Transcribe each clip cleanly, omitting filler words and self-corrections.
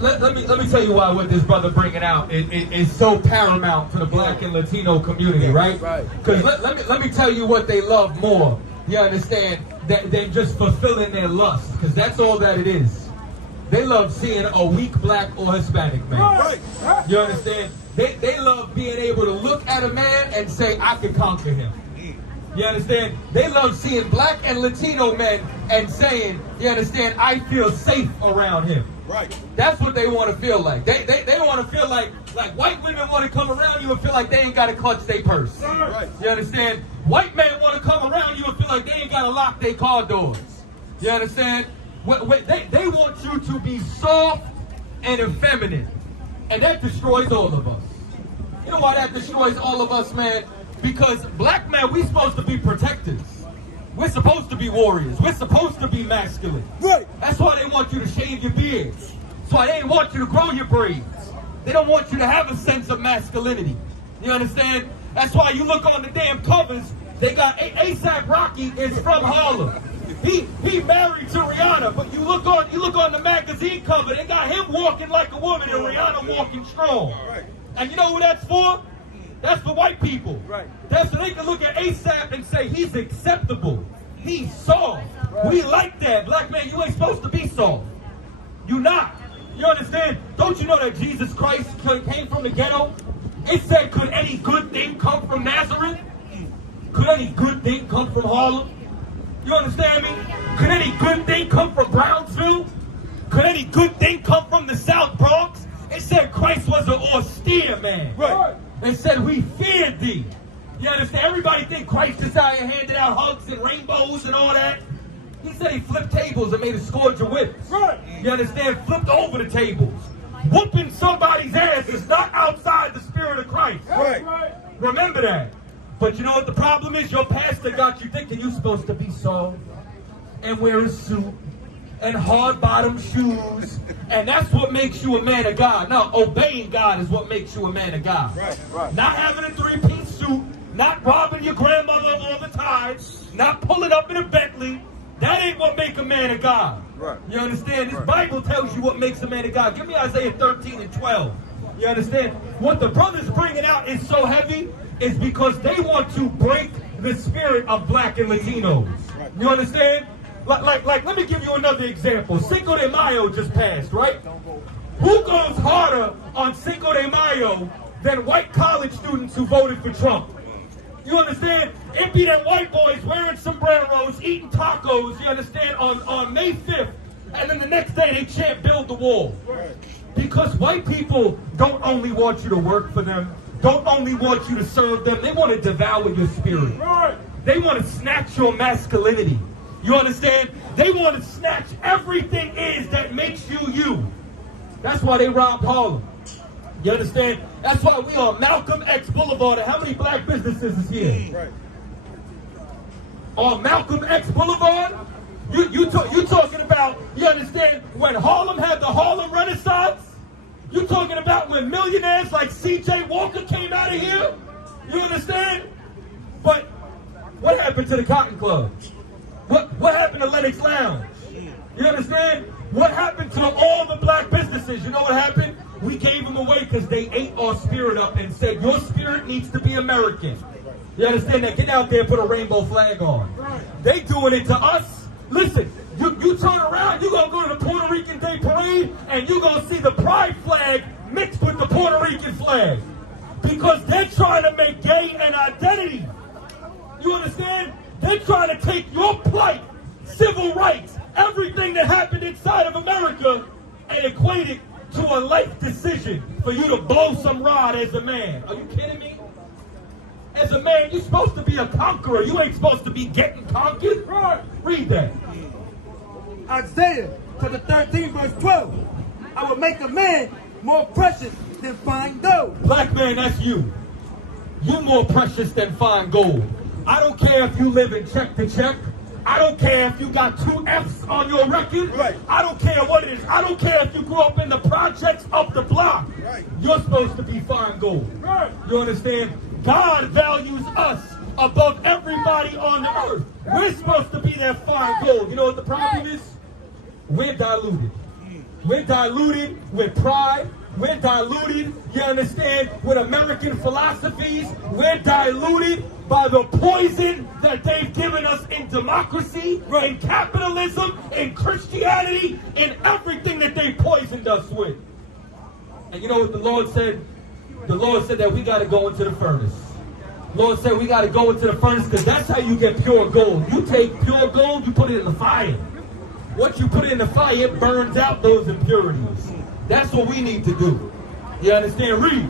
Let me tell you why what this brother bringing out is so paramount to the Black and Latino community, right? Because let me tell you what they love more. You understand? Than just fulfilling their lust, because that's all that it is. They love seeing a weak Black or Hispanic man. You understand? They love being able to look at a man and say, I can conquer him. You understand? They love seeing Black and Latino men and saying, you understand, I feel safe around him. Right. That's what they want to feel like. They don't want to feel like white women want to come around you and feel like they ain't got to clutch their purse. Right. You understand? White men want to come around you and feel like they ain't got to lock their car doors. You understand? They want you to be soft and effeminate. And that destroys all of us. You know why that destroys all of us, man? Because Black men, we supposed to be protectors. We're supposed to be warriors. We're supposed to be masculine. Right. That's why they want you to shave your beards. That's why they want you to grow your braids. They don't want you to have a sense of masculinity. You understand? That's why you look on the damn covers, they got ASAP Rocky is from Harlem. He married to Rihanna, but you look on the magazine cover, they got him walking like a woman and Rihanna walking strong. Right. And you know who that's for? That's for white people. Right. That's so they can look at ASAP and say he's acceptable. He's soft. Right. We like that. Black man, you ain't supposed to be soft. You not. You understand? Don't you know that Jesus Christ came from the ghetto? It said, could any good thing come from Nazareth? Could any good thing come from Harlem? You understand me? Could any good thing come from Brownsville? Could any good thing come from the South Bronx? It said Christ was an austere man. Right. It said we feared thee. You understand? Everybody think Christ just out here handed out hugs and rainbows and all that. He said he flipped tables and made a scourge of whips. Right. You understand? Flipped over the tables. Whooping somebody's ass is not outside the spirit of Christ. Right. Remember that. But you know what the problem is? Your pastor got you thinking you're supposed to be soft and wear a suit and hard-bottom shoes, and that's what makes you a man of God. No, obeying God is what makes you a man of God. Right. Not having a three-piece suit, not robbing your grandmother all the time, not pulling up in a Bentley. That ain't what make a man of God. Right. You understand? This Bible tells you what makes a man of God. Give me Isaiah 13 and 12. You understand? What the brothers bringing out is so heavy is because they want to break the spirit of Black and Latinos. Right. You understand? Like, let me give you another example. Cinco de Mayo just passed, right? Who goes harder on Cinco de Mayo than white college students who voted for Trump? You understand? It be them white boys wearing sombreros, eating tacos, you understand, on May 5th, and then the next day they chant build the wall. Because white people don't only want you to work for them, don't only want you to serve them, they want to devour your spirit. They want to snatch your masculinity. You understand? They want to snatch everything is that makes you you. That's why they robbed Harlem. You understand? That's why we on Malcolm X Boulevard. And how many black businesses is here? Right. On Malcolm X Boulevard? You talking about, you understand, when Harlem had the Harlem Renaissance? You talking about when millionaires like C.J. Walker came out of here? You understand? But what happened to the Cotton Club? What happened to Lennox Lounge? You understand? What happened to all the black businesses? You know what happened? We gave them away because they ate our spirit up and said, your spirit needs to be American. You understand that? Get out there and put a rainbow flag on. They doing it to us. Listen, you turn around, you're going to go to the Puerto Rican Day Parade, and you're going to see the pride flag mixed with the Puerto Rican flag. Because they're trying to make gay an identity. You understand? They're trying to take your plight, civil rights, everything that happened inside of America, and equate it to a life decision for you to blow some rod as a man. Are you kidding me? As a man, you're supposed to be a conqueror. You ain't supposed to be getting conquered. Read that. Isaiah chapter 13 verse 12. I will make a man more precious than fine gold. Black man, that's you. You're more precious than fine gold. I don't care if you live in check to check. I don't care if you got 2 F's on your record. Right. I don't care what it is. I don't care if you grew up in the projects of the block. Right. You're supposed to be fine gold. Right. You understand? God values us above everybody on the earth. We're supposed to be that fine gold. You know what the problem is? We're diluted. We're diluted with pride. We're diluted, you understand, with American philosophies. We're diluted by the poison that they've given us in democracy, in capitalism, in Christianity, in everything that they poisoned us with. And you know what the Lord said? The Lord said that we got to go into the furnace. The Lord said we got to go into the furnace because that's how you get pure gold. You take pure gold, you put it in the fire. Once you put it in the fire, it burns out those impurities. That's what we need to do. You understand? Read.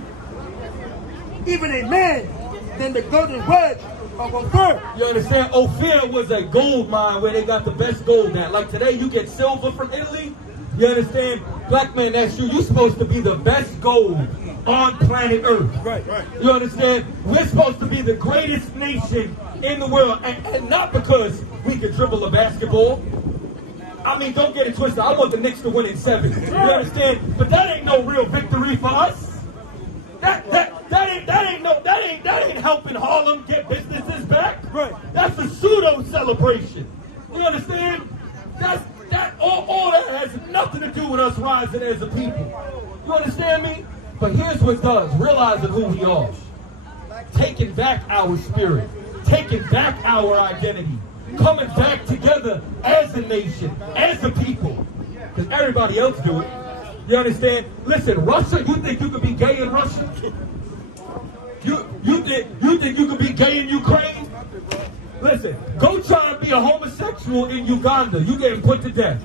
Even a man than the golden wedge of Ophir. You understand? Ophir was a gold mine where they got the best gold at. Like today, you get silver from Italy. You understand? Black man, that's you. You're supposed to be the best gold on planet Earth. Right. You understand? We're supposed to be the greatest nation in the world. And not because we can dribble a basketball. I mean, don't get it twisted. I want the Knicks to win in 7. You understand? But that ain't no real victory for us. That ain't helping Harlem get businesses back. Right. That's a pseudo celebration. You understand? All that has nothing to do with us rising as a people. You understand me? But here's what it does. Realizing who we are. Taking back our spirit. Taking back our identity. Coming back together as a nation, as a people. Because everybody else do it. You understand? Listen, Russia, you think you could be gay in Russia? You think you could be gay in Ukraine? Listen, go try to be a homosexual in Uganda. You getting put to death.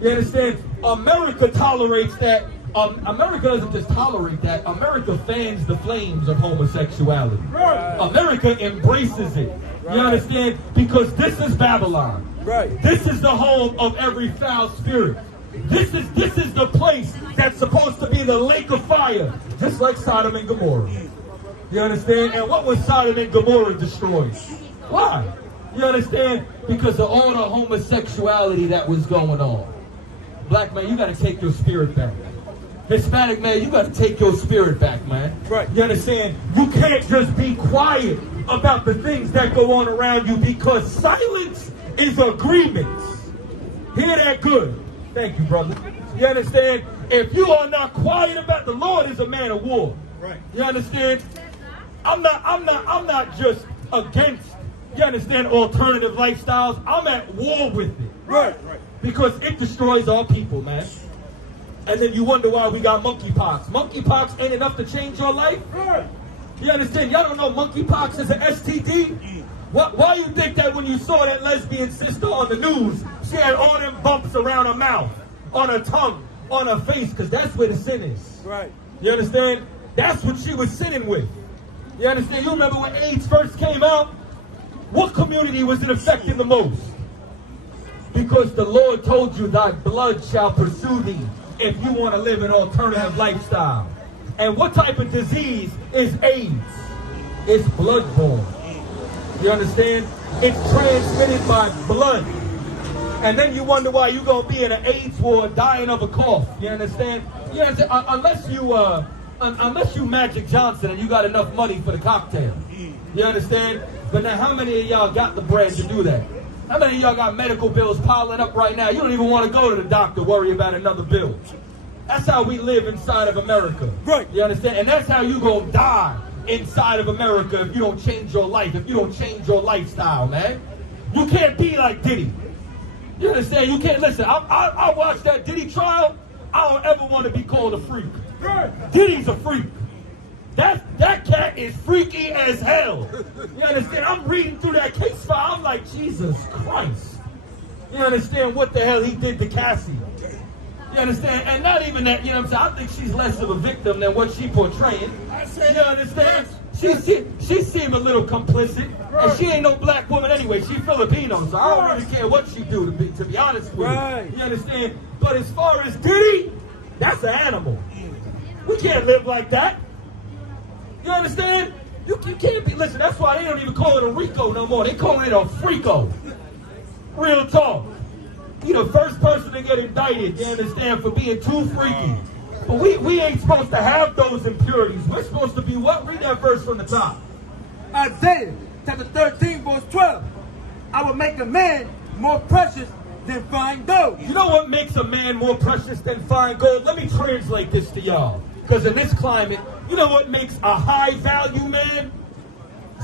You understand? America tolerates that. America doesn't just tolerate that. America fans the flames of homosexuality. America embraces it. You understand? Because this is Babylon. This is the home of every foul spirit. This is the place that's supposed to be the lake of fire, just like Sodom and Gomorrah. You understand? And what was Sodom and Gomorrah destroyed? Why? You understand? Because of all the homosexuality that was going on. Black man, you got to take your spirit back. Hispanic man, you got to take your spirit back, man. You understand? You can't just be quiet about the things that go on around you because silence is agreement. Hear that good? Thank you, brother. You understand? If you are not quiet about, the Lord is a man of war. You understand? I'm not just against, you understand, alternative lifestyles. I'm at war with it. Because it destroys our people, man. And then you wonder why we got monkeypox. Monkeypox ain't enough to change your life? You understand? Y'all don't know monkeypox is an STD? Why you think that when you saw that lesbian sister on the news, she had all them bumps around her mouth, on her tongue, on her face? Because that's where the sin is. You understand? That's what she was sinning with. You understand? You remember when AIDS first came out? What community was it affecting the most? Because the Lord told you, thy blood shall pursue thee if you want to live an alternative lifestyle. And what type of disease is AIDS? It's bloodborne. You understand? It's transmitted by blood. And then you wonder why you're going to be in an AIDS war dying of a cough. You understand? You understand? Unless you Magic Johnson and you got enough money for the cocktail. You understand? But now how many of y'all got the bread to do that? How many of y'all got medical bills piling up right now? You don't even want to go to the doctor, worry about another bill. That's how we live inside of America. You understand? And that's how you going to die inside of America if you don't change your life, if you don't change your lifestyle, man. You can't be like Diddy. You understand? You can't, listen, I watched that Diddy trial. I don't ever want to be called a freak. Diddy's a freak. That cat is freaky as hell. You understand? I'm reading through that case file. I'm like, Jesus Christ. You understand what the hell he did to Cassie? You understand? And not even that, you know what I'm saying? I think she's less of a victim than what she portraying. You understand? She seemed a little complicit. And she ain't no black woman anyway. She Filipino, so I don't really care what she do, to be honest with you. You understand? But as far as Diddy, that's an animal. We can't live like that. You understand? You can't be, listen, that's why they don't even call it a Rico no more. They call it a Freako. Real talk. He the first person to get indicted, you understand, for being too freaky. But we ain't supposed to have those impurities. We're supposed to be what? Read that verse from the top. Isaiah chapter 13, verse 12. I will make a man more precious than fine gold. You know what makes a man more precious than fine gold? Let me translate this to y'all. Because in this climate, you know what makes a high value man?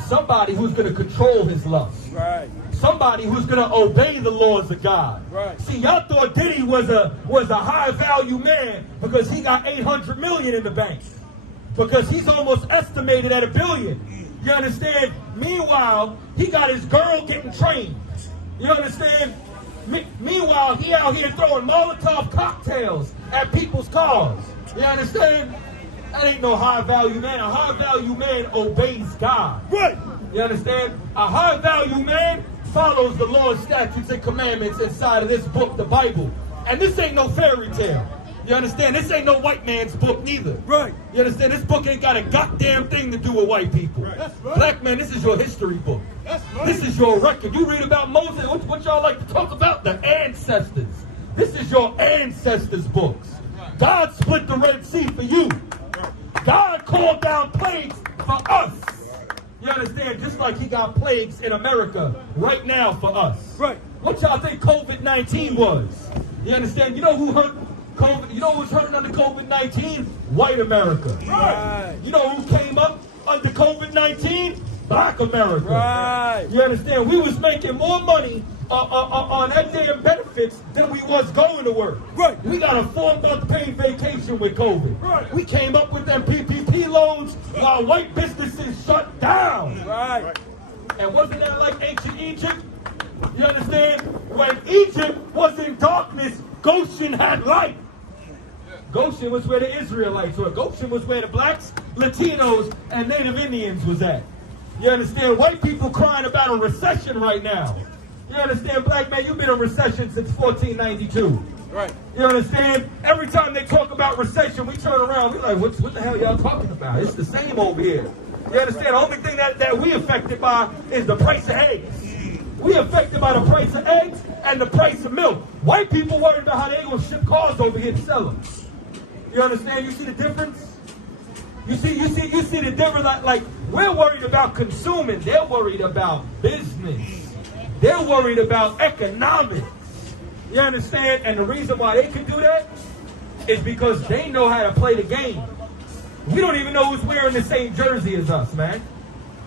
Somebody who's going to control his lust. Right. Somebody who's going to obey the laws of God. Right. See, y'all thought Diddy was a high value man because he got 800 million in the bank. Because he's almost estimated at $1 billion. You understand? Meanwhile, he got his girl getting trained. You understand? Meanwhile, he out here throwing Molotov cocktails at people's cars. You understand? That ain't no high value man. A high value man obeys God. Right. You understand? A high value man follows the laws, statutes, and commandments inside of this book, the Bible. And this ain't no fairy tale. You understand? This ain't no white man's book neither. Right. You understand? This book ain't got a goddamn thing to do with white people. Right. That's right. Black man, this is your history book. That's right. This is your record. You read about Moses. What y'all like to talk about? The ancestors. This is your ancestors' books. God split the Red Sea for you. God called down plagues for us. You understand? Just like he got plagues in America right now for us. Right. What y'all think COVID-19 was? You understand? You know who hurt COVID? You know who's hurting under COVID-19? White America. Right. You know who came up under COVID-19? Black America. Right. You understand? We was making more money on that damn benefits than we was going to work. Right. We got a 4-month paid vacation with COVID. Right. We came up with them PPP loans while white businesses shut down. Right. And wasn't that like ancient Egypt? You understand? When Egypt was in darkness, Goshen had light. Goshen was where the Israelites were. Goshen was where the blacks, Latinos, and Native Indians was at. You understand? White people crying about a recession right now. You understand? Black man, you've been in recession since 1492. Right. You understand? Every time they talk about recession, we turn around, we're like, what the hell y'all talking about? It's the same over here. You understand? The only thing that we affected by is the price of eggs. We affected by the price of eggs and the price of milk. White people worried about how they gonna ship cars over here to sell them. You understand? You see the difference? You see the difference. Like we're worried about consuming. They're worried about business. They're worried about economics. You understand? And the reason why they can do that is because they know how to play the game. We don't even know who's wearing the same jersey as us, man.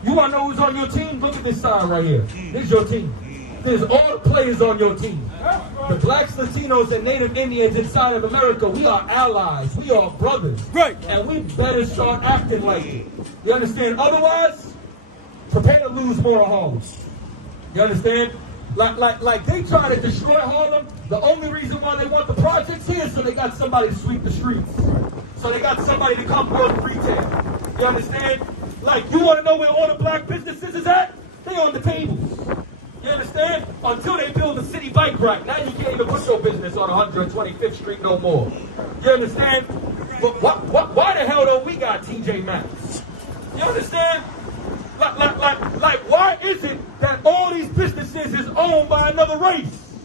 You want to know who's on your team? Look at this sign right here. This is your team. There's all the players on your team. The blacks, Latinos, and Native Indians inside of America, we are allies. We are brothers. Right. And we better start acting like it. You understand? Otherwise, prepare to lose more homes. You understand? Like they try to destroy Harlem. The only reason why they want the projects here is so they got somebody to sweep the streets. So they got somebody to come work retail. You understand? Like, you want to know where all the black businesses is at? They on the tables. You understand? Until they build a city bike rack. Now you can't even put your business on 125th Street no more. You understand? But why the hell don't we got TJ Maxx? You understand? Like, why is it that all these businesses is owned by another race?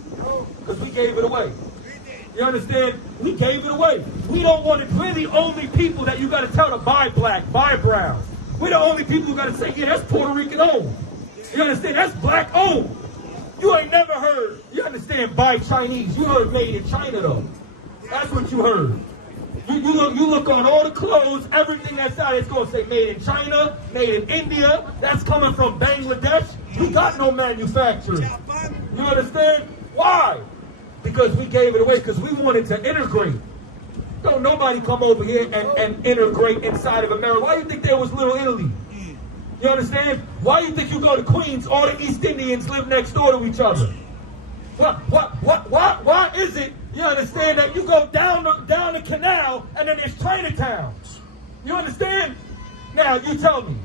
Because we gave it away. You understand? We gave it away. We don't want it. We're the only people that you got to tell to buy black, buy brown. We're the only people who got to say, yeah, that's Puerto Rican owned. You understand? That's black owned. You ain't never heard, you understand, buy Chinese. You heard made in China, though. That's what you heard. You look on all the clothes, everything that's out, it's going to say made in China, made in India. That's coming from Bangladesh. We got no manufacturing. You understand? Why? Because we gave it away, because we wanted to integrate. Don't nobody come over here and integrate inside of America. Why do you think there was Little Italy? You understand? Why do you think you go to Queens, all the East Indians live next door to each other? Why is it, you understand, that you go down the canal and then there's Chinatown? You understand? Now, you tell me,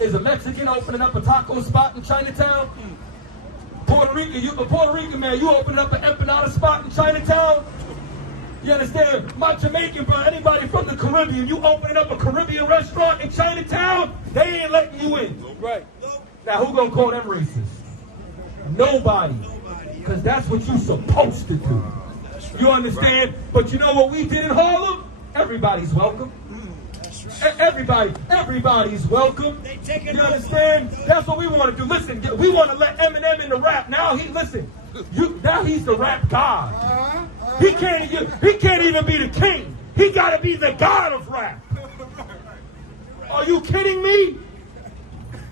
is a Mexican opening up a taco spot in Chinatown? Puerto Rican man, you opening up an empanada spot in Chinatown? You understand? My Jamaican brother, anybody from the Caribbean, you opening up a Caribbean restaurant in Chinatown, they ain't letting you in. Right. Now, who gonna call them racist? Nobody. Because that's what you're supposed to do. You understand? But you know what we did in Harlem? Everybody's welcome. Everybody's welcome. You understand? That's what we want to do. Listen, we want to let Eminem in the rap. Now listen, Now he's the rap god. He can't even be the king. He got to be the god of rap. Are you kidding me?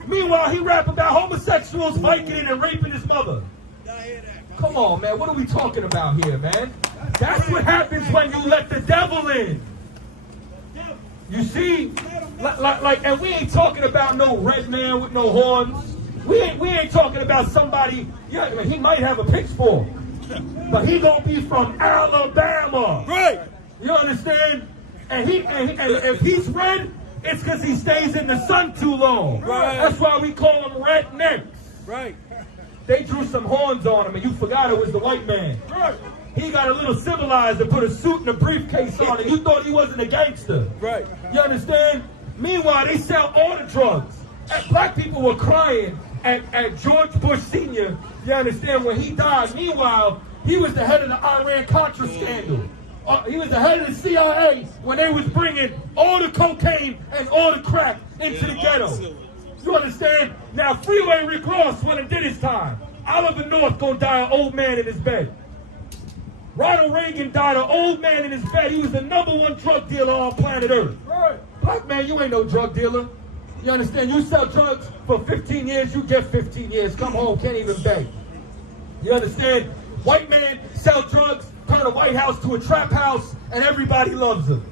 Meanwhile, he rap about homosexuals fighting and raping his mother. Come on, man. What are we talking about here, man? That's what happens when you let the devil in. You see, and we ain't talking about no red man with no horns. We ain't talking about somebody. Yeah, he might have a pitchfork, but he gonna be from Alabama, Right. You understand? And if he's red, it's because he stays in the sun too long. Right. That's why we call him rednecks. Right. They drew some horns on him, and you forgot it was the white man. Right. He got a little civilized and put a suit and a briefcase on, and you thought he wasn't a gangster. Right. You understand? Meanwhile, they sell all the drugs. And black people were crying at George Bush Sr., you understand, when he died. Meanwhile, he was the head of the Iran-Contra scandal. He was the head of the CIA when they was bringing all the cocaine and all the crack into the ghetto. You understand? Now, Freeway Rick Ross went and did his time. Oliver North gonna die an old man in his bed. Ronald Reagan died an old man in his bed. He was the #1 drug dealer on planet Earth. Right. Black man, you ain't no drug dealer. You understand? You sell drugs for 15 years, you get 15 years. Come home, can't even beg. You understand? White man sell drugs, turn the White House to a trap house, and everybody loves him.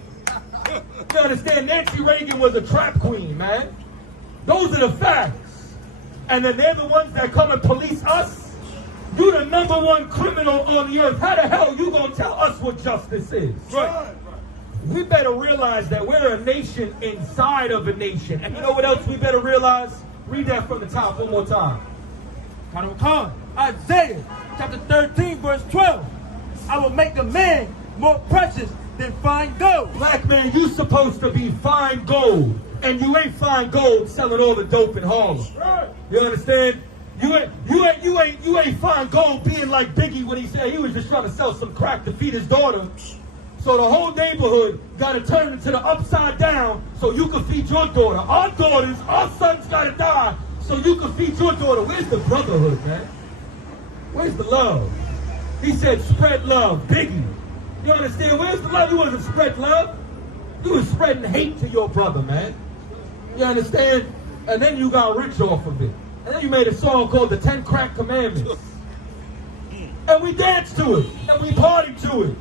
You understand? Nancy Reagan was a trap queen, man. Those are the facts. And then they're the ones that come and police us. You the #1 criminal on the earth. How the hell you gonna tell us what justice is? Right. We better realize that we're a nation inside of a nation. And you know what else we better realize? Read that from the top one more time. Isaiah chapter 13, verse 12. I will make a man more precious than fine gold. Black man, you supposed to be fine gold. And you ain't fine gold selling all the dope in Harlem. You understand? You ain't fine gold being like Biggie when he said he was just trying to sell some crack to feed his daughter. So the whole neighborhood got to turn into the upside down so you can feed your daughter. Our daughters, our sons got to die so you can feed your daughter. Where's the brotherhood, man? Where's the love? He said spread love, Biggie. You understand? Where's the love? You wasn't spread love. You was spreading hate to your brother, man. You understand? And then you got rich off of it. And then you made a song called The 10 Crack Commandments. And we danced to it. And we partied to it.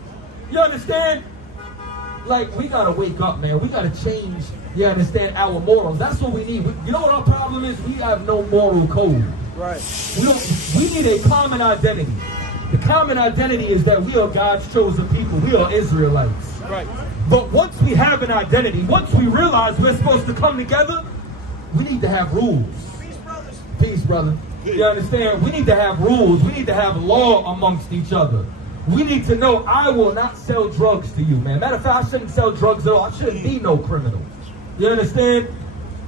You understand? Like, we got to wake up, man. We got to change, you understand, our morals. That's what we need. You know what our problem is? We have no moral code. Right. We need a common identity. The common identity is that we are God's chosen people. We are Israelites. Right. But once we have an identity, once we realize we're supposed to come together, we need to have rules. Peace, brothers. Peace, brother. You understand? We need to have rules. We need to have law amongst each other. We need to know I will not sell drugs to you, man. Matter of fact, I shouldn't sell drugs at all. I shouldn't be no criminal. You understand?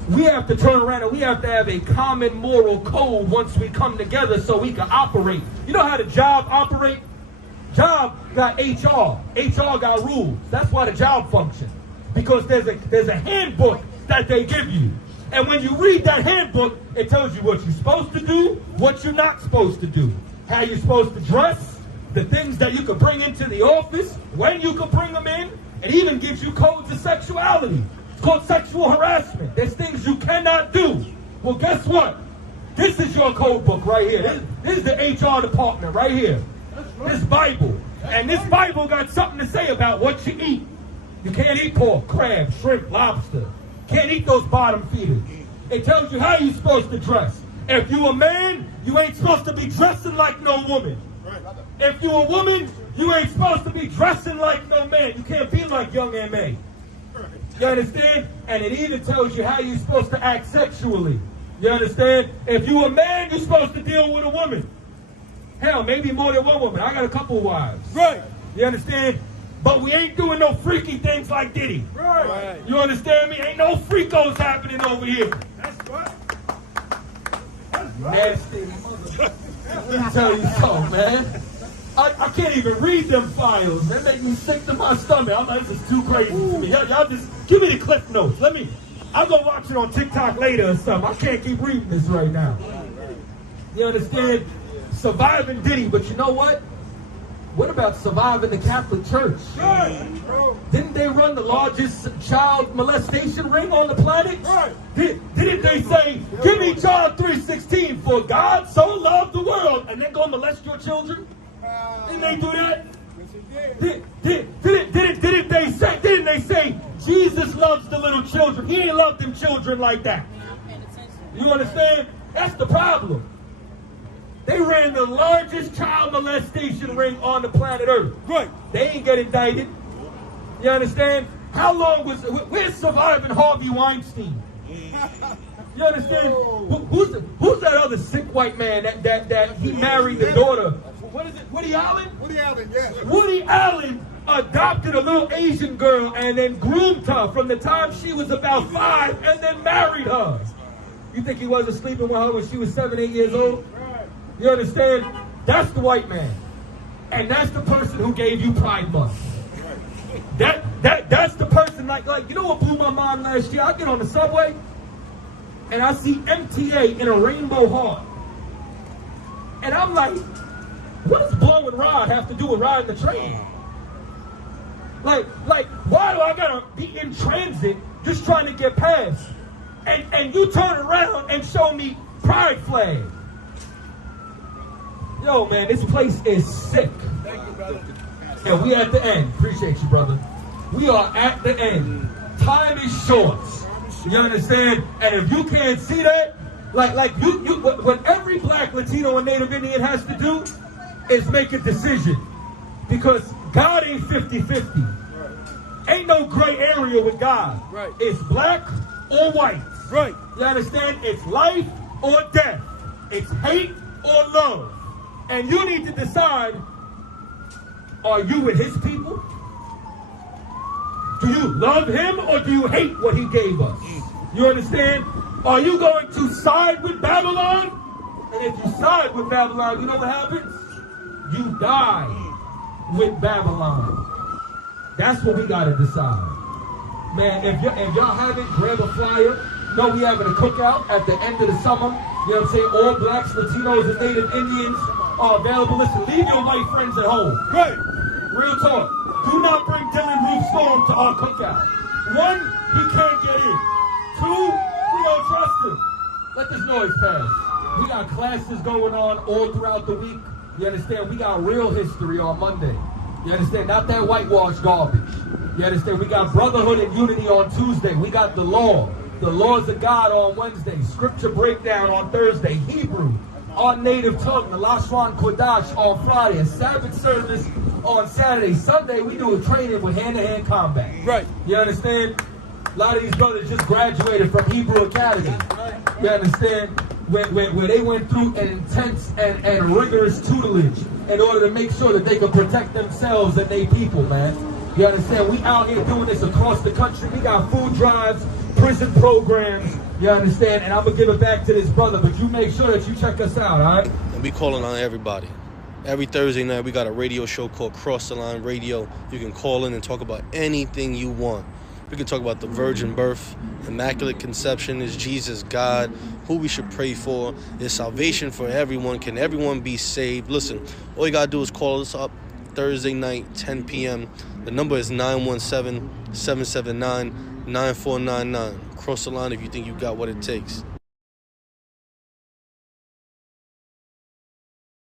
We have to turn around and we have to have a common moral code once we come together so we can operate. You know how the job operate? Job got HR. HR got rules. That's why the job functions. Because there's a handbook that they give you. And when you read that handbook, it tells you what you're supposed to do, what you're not supposed to do, how you're supposed to dress, the things that you could bring into the office, when you could bring them in. It even gives you codes of sexuality. It's called sexual harassment. There's things you cannot do. Well, guess what? This is your code book right here. This is the HR department right here. This Bible. And this Bible got something to say about what you eat. You can't eat pork, crab, shrimp, lobster. Can't eat those bottom feeders. It tells you how you're supposed to dress. If you a man, you ain't supposed to be dressing like no woman. If you a woman, you ain't supposed to be dressing like no man. You can't be like young M.A. You understand? And it even tells you how you're supposed to act sexually. You understand? If you a man, you're supposed to deal with a woman. Hell, maybe more than one woman. I got a couple wives. Right. You understand? But we ain't doing no freaky things like Diddy. Right. You understand me? Ain't no freakos happening over here. That's right. Nasty mother. Let me tell you something, man. I can't even read them files. They make me sick to my stomach. I'm like, this is too crazy to me. Y'all just give me the clip notes. I'll go watch it on TikTok later or something. I can't keep reading this right now. You understand? surviving Diddy, but you know what? What about surviving the Catholic Church? Right. Didn't they run the largest child molestation ring on the planet? Right. Didn't they say, give me John 3:16, for God so loved the world, and then go molest your children? Didn't they do that? Didn't they say Jesus loves the little children? He ain't loved them children like that. You understand? That's the problem. They ran the largest child molestation ring on the planet Earth. Right. They ain't get indicted. You understand? How long was... Where's surviving Harvey Weinstein? You understand? Who's that other sick white man that he married the daughter? What is it? Woody Allen? Woody Allen, yes. Woody Allen adopted a little Asian girl and then groomed her from the time she was about 5 and then married her. You think he wasn't sleeping with her when she was 7, 8 years old? You understand? That's the white man. And that's the person who gave you Pride Month. That's the person like you know what blew my mind last year? I get on the subway and I see MTA in a rainbow heart. And I'm like, what does blowing ride have to do with riding the train? Like, why do I gotta be in transit just trying to get past? And you turn around and show me pride flag. Yo, man, this place is sick. Thank you, brother. And we at the end. Appreciate you, brother. We are at the end. Time is short. You understand? And if you can't see that, what every black, Latino, and Native Indian has to do is make a decision. Because God ain't 50-50. Ain't no gray area with God. Right. It's black or white. Right. You understand? It's life or death. It's hate or love. And you need to decide, are you with his people? Do you love him or do you hate what he gave us? You understand? Are you going to side with Babylon? And if you side with Babylon, you know what happens? You die with Babylon. That's what we got to decide. Man, if y'all haven't, grab a flyer. No, we having a cookout at the end of the summer. You know what I'm saying? All blacks, Latinos, and Native Indians are available. Listen, leave your white friends at home. Right. Real talk. Do not bring Dylan Roof Storm to our cookout. 1, he can't get in. 2, we don't trust him. Let this noise pass. We got classes going on all throughout the week. You understand? We got real history on Monday. You understand? Not that whitewash garbage. You understand? We got brotherhood and unity on Tuesday. We got the law. The laws of God on Wednesday. Scripture breakdown on Thursday. Hebrew. Our native tongue. The Lashwan Kodash on Friday. A Sabbath service on Saturday. Sunday, we do a training with hand-to-hand combat. Right. You understand? A lot of these brothers just graduated from Hebrew Academy. You understand? Where they went through an intense and rigorous tutelage in order to make sure that they could protect themselves and their people, man. You understand? We out here doing this across the country. We got food drives, prison programs. You understand? And I'm going to give it back to this brother, but you make sure that you check us out, all right? And we calling on everybody. Every Thursday night, we got a radio show called Cross the Line Radio. You can call in and talk about anything you want. We can talk about the virgin birth, immaculate conception, is Jesus God, who we should pray for, is salvation for everyone, can everyone be saved? Listen, all you got to do is call us up Thursday night, 10 p.m. The number is 917-779-9499. Cross the line if you think you got what it takes.